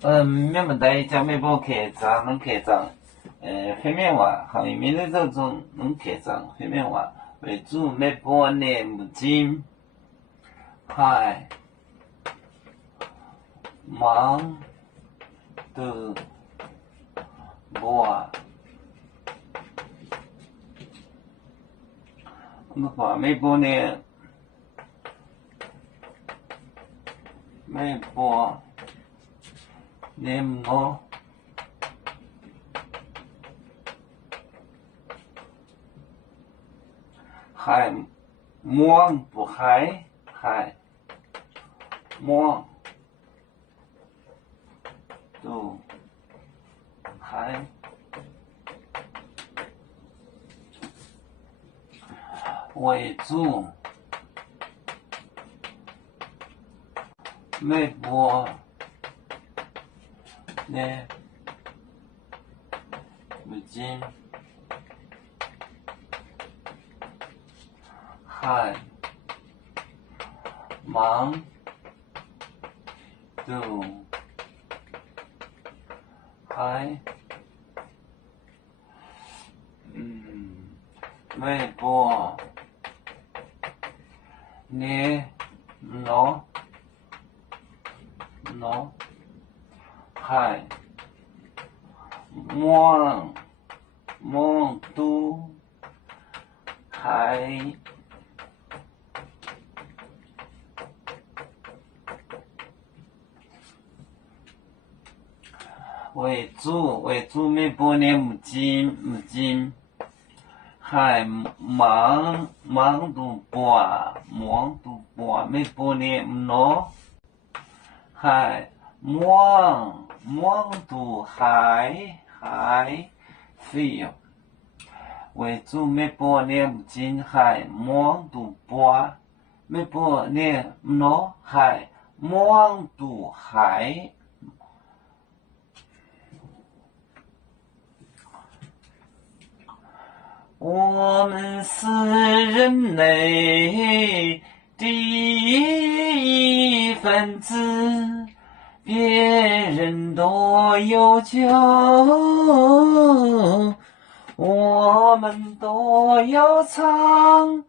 缅甸在加美国客家能客家，方面话，行业面的这种能客家方面话为主，缅甸的目前还忙的我，那话缅甸的我。还忙不还忙都还为主，美国的目前还忙都还美国的还忙都还为主美国的目前还忙都美国的还忙都还费用。为主美国的目前还忙都美国的还忙都还。我们是人类第一分子，别人都有救，我们都要唱。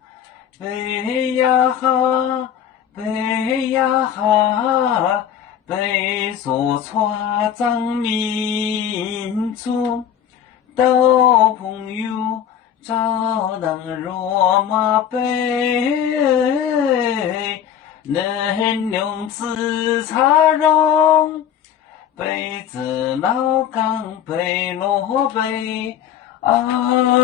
北呀哈，北呀哈，北说创造民族，到朋友照当罗马杯，能用自茶容，杯子老钢杯罗杯啊。